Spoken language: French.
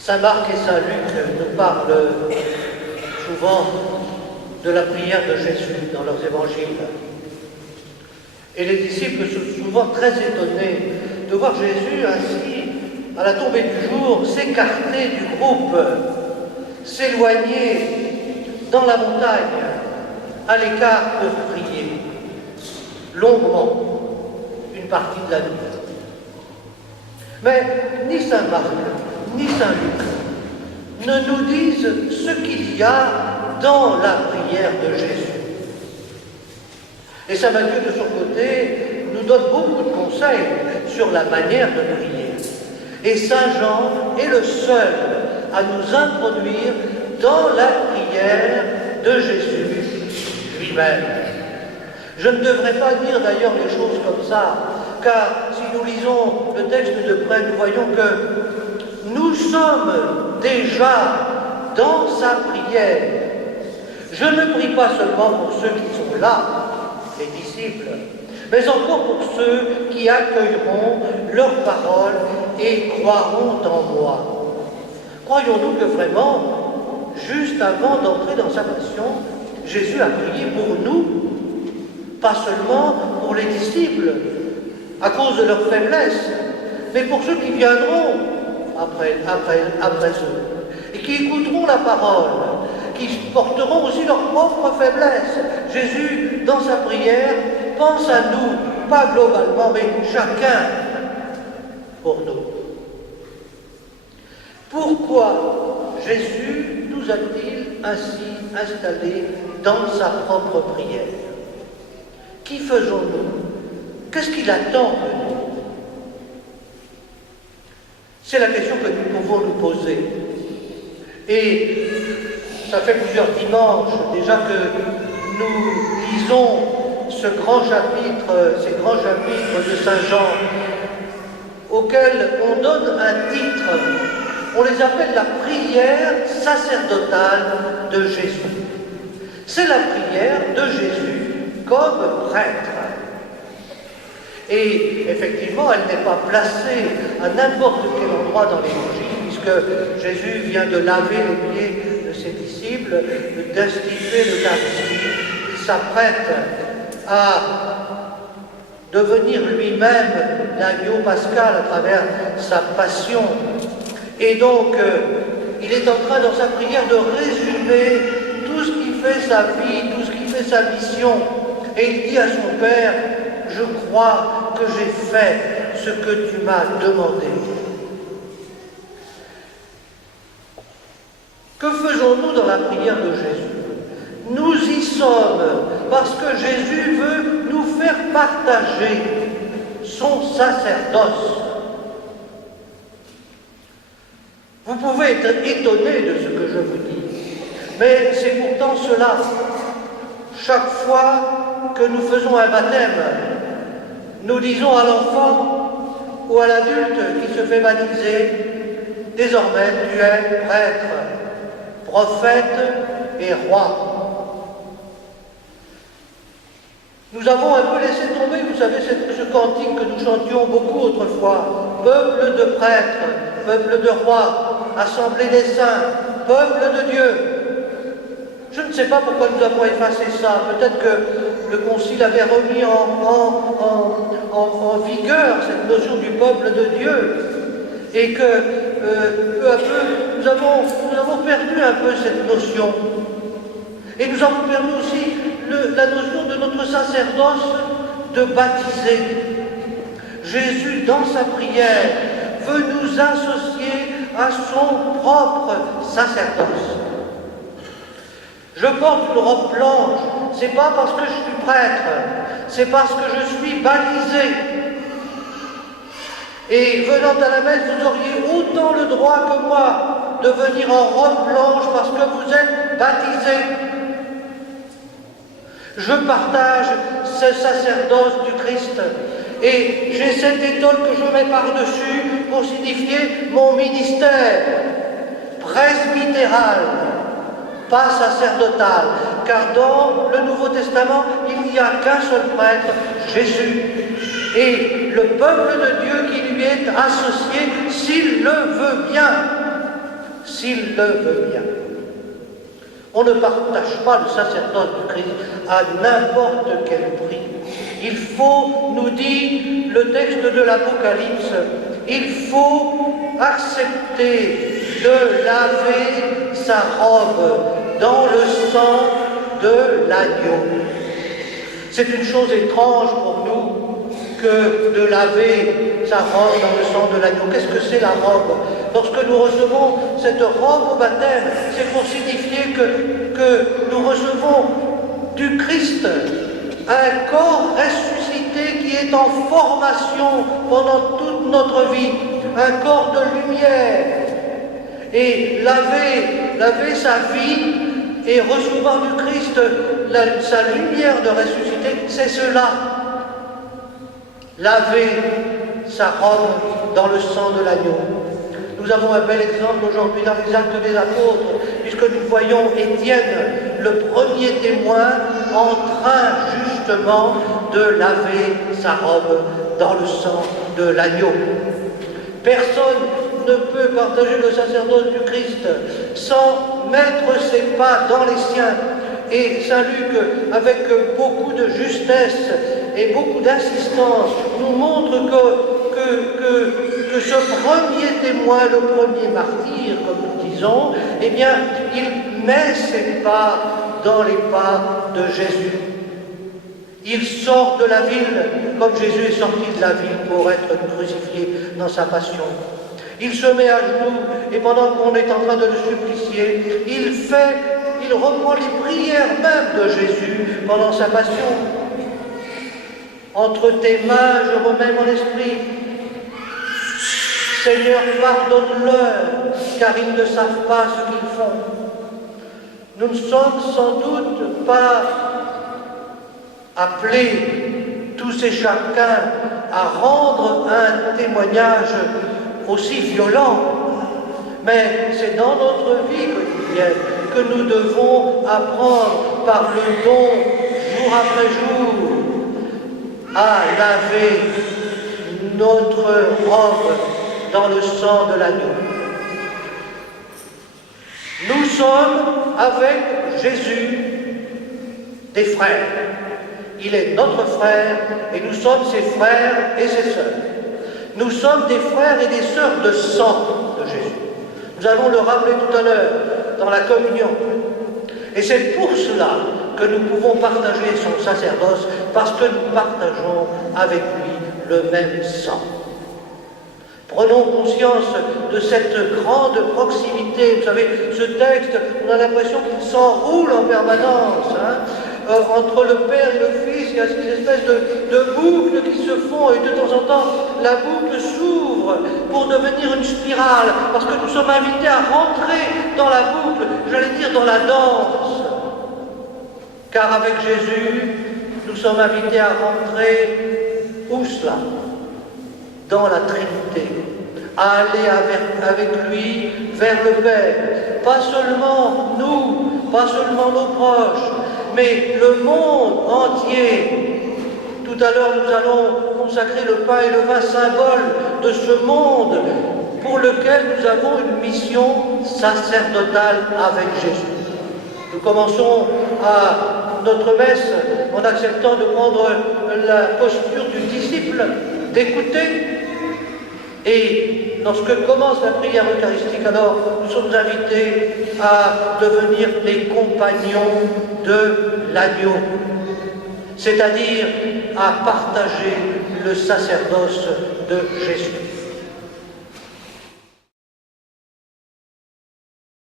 Saint Marc et Saint Luc nous parlent souvent de la prière de Jésus dans leurs évangiles. Et les disciples sont souvent très étonnés de voir Jésus ainsi, à la tombée du jour, s'écarter du groupe, s'éloigner dans la montagne, à l'écart pour prier, longuement, une partie de la nuit. Mais ni Saint Marc, ni Saint Luc ne nous disent ce qu'il y a dans la prière de Jésus. Et Saint Matthieu, de son côté, nous donne beaucoup de conseils sur la manière de prier. Et Saint Jean est le seul à nous introduire dans la prière de Jésus lui-même. Je ne devrais pas dire d'ailleurs les choses comme ça, car si nous lisons le texte de près, nous voyons que nous sommes déjà dans sa prière. Je ne prie pas seulement pour ceux qui sont là, les disciples, mais encore pour ceux qui accueilleront leurs paroles et croiront en moi. Croyons-nous que vraiment, juste avant d'entrer dans sa passion, Jésus a prié pour nous, pas seulement pour les disciples, à cause de leur faiblesse, mais pour ceux qui viendront après eux, et qui écouteront la parole, qui porteront aussi leur propre faiblesse. Jésus, dans sa prière, pense à nous, pas globalement, mais chacun pour nous. Pourquoi Jésus nous a-t-il ainsi installés dans sa propre prière? Qui faisons-nous? Qu'est-ce qu'il attend de nous? C'est la question que nous pouvons nous poser. Et ça fait plusieurs dimanches déjà que nous lisons ces grands chapitres de Saint Jean, auxquels on donne un titre. On les appelle la prière sacerdotale de Jésus. C'est la prière de Jésus comme prêtre. Et effectivement, elle n'est pas placée à n'importe quel endroit dans l'Évangile, puisque Jésus vient de laver les pieds de ses disciples, d'instituer l'Eucharistie. Il s'apprête à devenir lui-même l'agneau pascal à travers sa passion. Et donc, il est en train dans sa prière de résumer tout ce qui fait sa vie, tout ce qui fait sa mission. Et il dit à son Père, je crois que j'ai fait ce que tu m'as demandé. Que faisons-nous dans la prière de Jésus? Nous y sommes parce que Jésus veut nous faire partager son sacerdoce. Vous pouvez être étonné de ce que je vous dis, mais c'est pourtant cela. Chaque fois que nous faisons un baptême, nous disons à l'enfant ou à l'adulte qui se fait baptiser, désormais tu es prêtre, prophète et roi. Nous avons un peu laissé tomber, vous savez, ce cantique que nous chantions beaucoup autrefois, peuple de prêtres, peuple de rois, assemblée des saints, peuple de Dieu. Je ne sais pas pourquoi nous avons effacé ça. Peut-être que le Concile avait remis en vigueur cette notion du peuple de Dieu. Et que peu à peu, nous avons perdu un peu cette notion. Et nous avons perdu aussi la notion de notre sacerdoce de baptiser. Jésus, dans sa prière, veut nous associer à son propre sacerdoce. Je porte une robe blanche, c'est pas parce que je suis prêtre, c'est parce que je suis baptisé. Et venant à la messe, vous auriez autant le droit que moi de venir en robe blanche parce que vous êtes baptisé. Je partage ce sacerdoce du Christ et j'ai cette étole que je mets par-dessus pour signifier mon ministère presbytéral, pas sacerdotal, car dans le Nouveau Testament, il n'y a qu'un seul prêtre, Jésus, et le peuple de Dieu qui lui est associé s'il le veut bien. s'il le veut bien. On ne partage pas le sacerdoce du Christ à n'importe quel prix. Il faut, nous dit le texte de l'Apocalypse, il faut accepter de laver sa robe dans le sang de l'agneau. C'est une chose étrange pour nous que de laver sa robe dans le sang de l'agneau. Qu'est-ce que c'est la robe? Lorsque nous recevons cette robe au baptême, c'est pour signifier que nous recevons du Christ un corps ressuscité qui est en formation pendant toute notre vie, un corps de lumière. Et laver sa vie et recevoir du Christ sa lumière de ressuscité, c'est cela. Laver sa robe dans le sang de l'agneau. Nous avons un bel exemple aujourd'hui dans les Actes des Apôtres, puisque nous voyons Étienne, le premier témoin, en train justement de laver sa robe dans le sang de l'agneau. Personne ne peut partager le sacerdoce du Christ sans mettre ses pas dans les siens. Et Saint Luc, avec beaucoup de justesse et beaucoup d'insistance, nous montre que ce premier témoin, le premier martyr, comme nous disons, eh bien, il met ses pas dans les pas de Jésus. Il sort de la ville, comme Jésus est sorti de la ville pour être crucifié dans sa passion. Il se met à genoux, et pendant qu'on est en train de le supplicier, il reprend les prières même de Jésus pendant sa passion. Entre tes mains, je remets mon esprit. Seigneur, pardonne-leur, car ils ne savent pas ce qu'ils font. Nous ne sommes sans doute pas appelés, tous et chacun, à rendre un témoignage aussi violent, mais c'est dans notre vie quotidienne que nous devons apprendre par le don, jour après jour, à laver notre robe dans le sang de l'agneau. Nous sommes avec Jésus des frères. Il est notre frère et nous sommes ses frères et ses sœurs. Nous sommes des frères et des sœurs de sang de Jésus. Nous allons le rappeler tout à l'heure dans la communion. Et c'est pour cela que nous pouvons partager son sacerdoce, parce que nous partageons avec lui le même sang. Prenons conscience de cette grande proximité. Vous savez, ce texte, on a l'impression qu'il s'enroule en permanence. Entre le Père et le Fils, il y a ces espèces de boucles qui se font, et de temps en temps, la boucle s'ouvre pour devenir une spirale, parce que nous sommes invités à rentrer dans la boucle, j'allais dire dans la danse. Car avec Jésus, nous sommes invités à rentrer, où cela? Dans la Trinité, à aller avec lui vers le Père. Pas seulement nous, pas seulement nos proches, mais le monde entier. Tout à l'heure, nous allons consacrer le pain et le vin, symbole de ce monde pour lequel nous avons une mission sacerdotale avec Jésus. Nous commençons à notre messe en acceptant de prendre la posture du disciple, d'écouter. Et lorsque commence la prière eucharistique, alors nous sommes invités à devenir les compagnons de l'agneau, c'est-à-dire à partager le sacerdoce de Jésus.